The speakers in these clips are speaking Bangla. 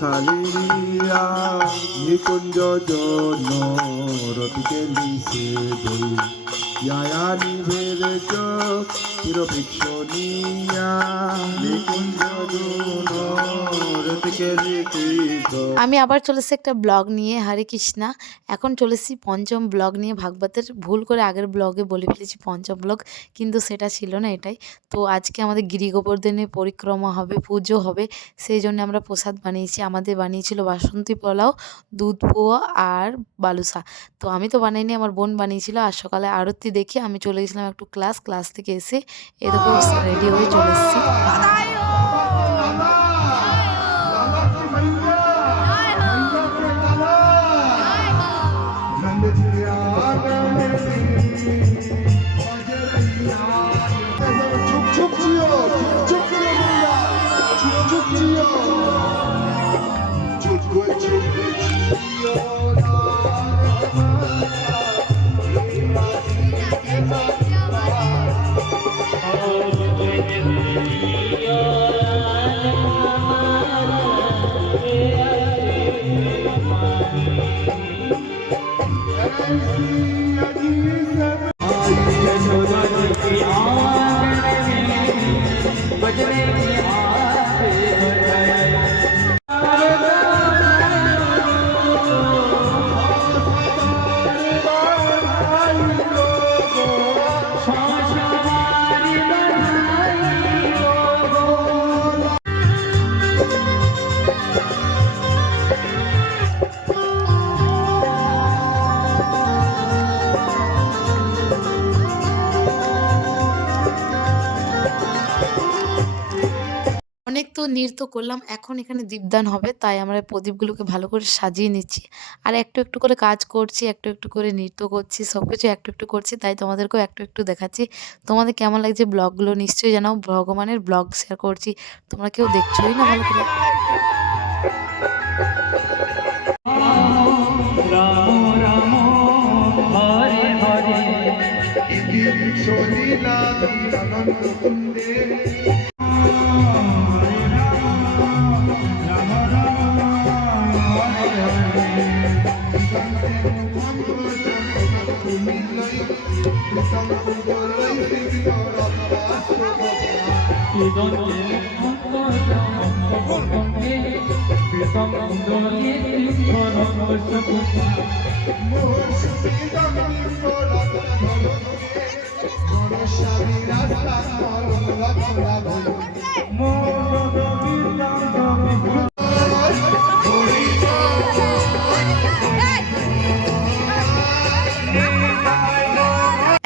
খালিয়া নিকুঞ্জ জন রতিকে লিসে বই ইয়ায়া নিভের চোখ চিরবৃক্ষণীয়া নিকুঞ্জ জন রতিকে লিসে। আমি আবার চলেছি একটা ব্লগ নিয়ে, হরে কৃষ্ণা। এখন চলেছি পঞ্চম ব্লগ নিয়ে ভাগবতের। ভুল করে আগের ব্লগে বলে ফেলেছি পঞ্চম ব্লগ, কিন্তু সেটা ছিল না, এটাই। তো আজকে আমাদের গিরি গোবর্ধনের পরিক্রমা হবে, পুজো হবে, সেই জন্য আমরা প্রসাদ বানিয়েছি। আমাদের বানিয়েছিল বাসন্তী পোলাও, দুধ পোয়া আর বালুসা। তো আমি তো বানাইনি, আমার বোন বানিয়েছিল। আর সকালে আরতি দেখে আমি চলে গেছিলাম একটু ক্লাস থেকে এসে এরকম রেডি হয়ে চলে এসেছি। অনেক তো নৃত্য করলাম, এখন এখানে দীপদান হবে, তাই আমরা প্রদীপগুলোকে ভালো করে সাজিয়ে নিচ্ছি। আর একটু করে কাজ করছি, একটু করে নৃত্য করছি, সব কিছু একটু করছি, তাই তোমাদেরকেও একটু দেখাচ্ছি। তোমাদের কেমন লাগছে ব্লগগুলো নিশ্চয়ই জানাও। ভগবানের ব্লগ শেয়ার করছি, তোমরা কেউ দেখছোই না ভালো করে।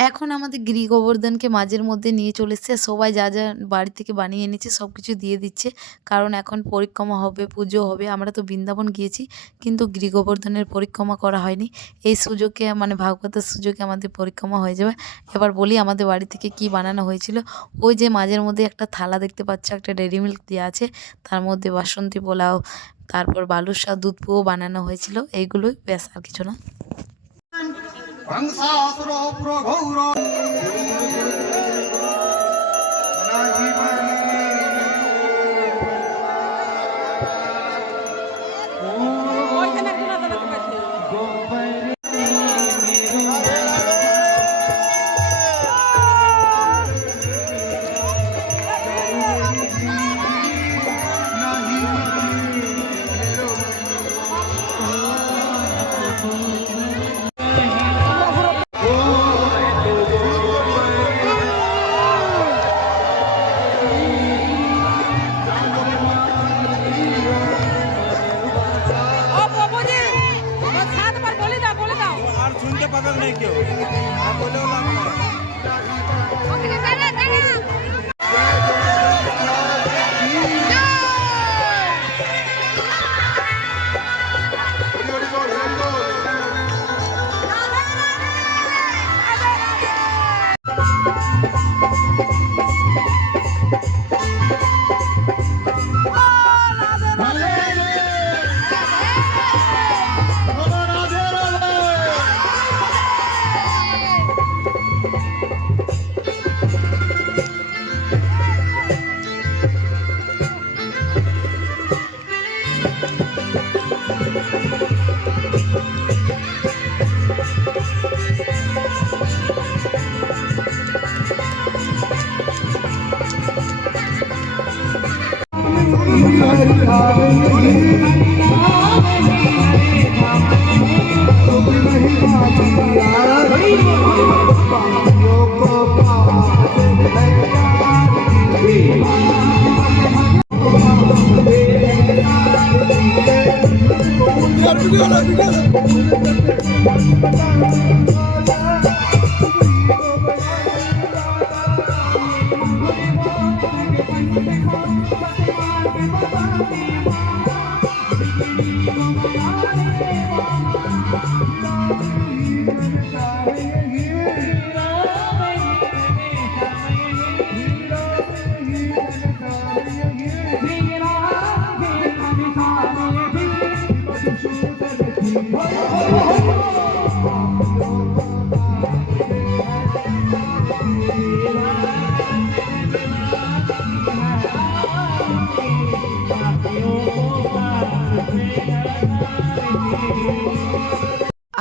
এখন আমাদের গিরি গোবর্ধনকে মাঝের মধ্যে নিয়ে চলে এসেছে। সবাই যা বাড়ি থেকে বানিয়ে এনেছে সব কিছু দিয়ে দিচ্ছে, কারণ এখন পরিক্রমা হবে, পুজো হবে। আমরা তো বৃন্দাবন গিয়েছি, কিন্তু গিরি গোবর্ধনের পরিক্রমা করা হয়নি। এই সুযোগে, মানে ভাগবতের সুযোগে আমাদের পরিক্রমা হয়ে যাবে। এবার বলি আমাদের বাড়ি থেকে কি বানানো হয়েছিল। ওই যে মাঝের মধ্যে একটা থালা দেখতে পাচ্ছ, একটা ডেরি মিল্ক দেওয়া আছে, তার মধ্যে বাসন্তী পোলাও, তারপর বালুসা, দুধ পুয়ো বানানো হয়েছিল। এইগুলোই, ব্যাস, আর কিছু না।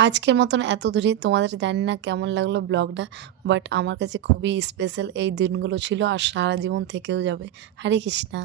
আজকের মতন এত দূরে। তোমাদের জানি না কেমন লাগলো ব্লগটা, বাট আমার কাছে খুবই স্পেশাল এই দিনগুলো ছিল আর সারা জীবন থেকেও যাবে। হরে কৃষ্ণা।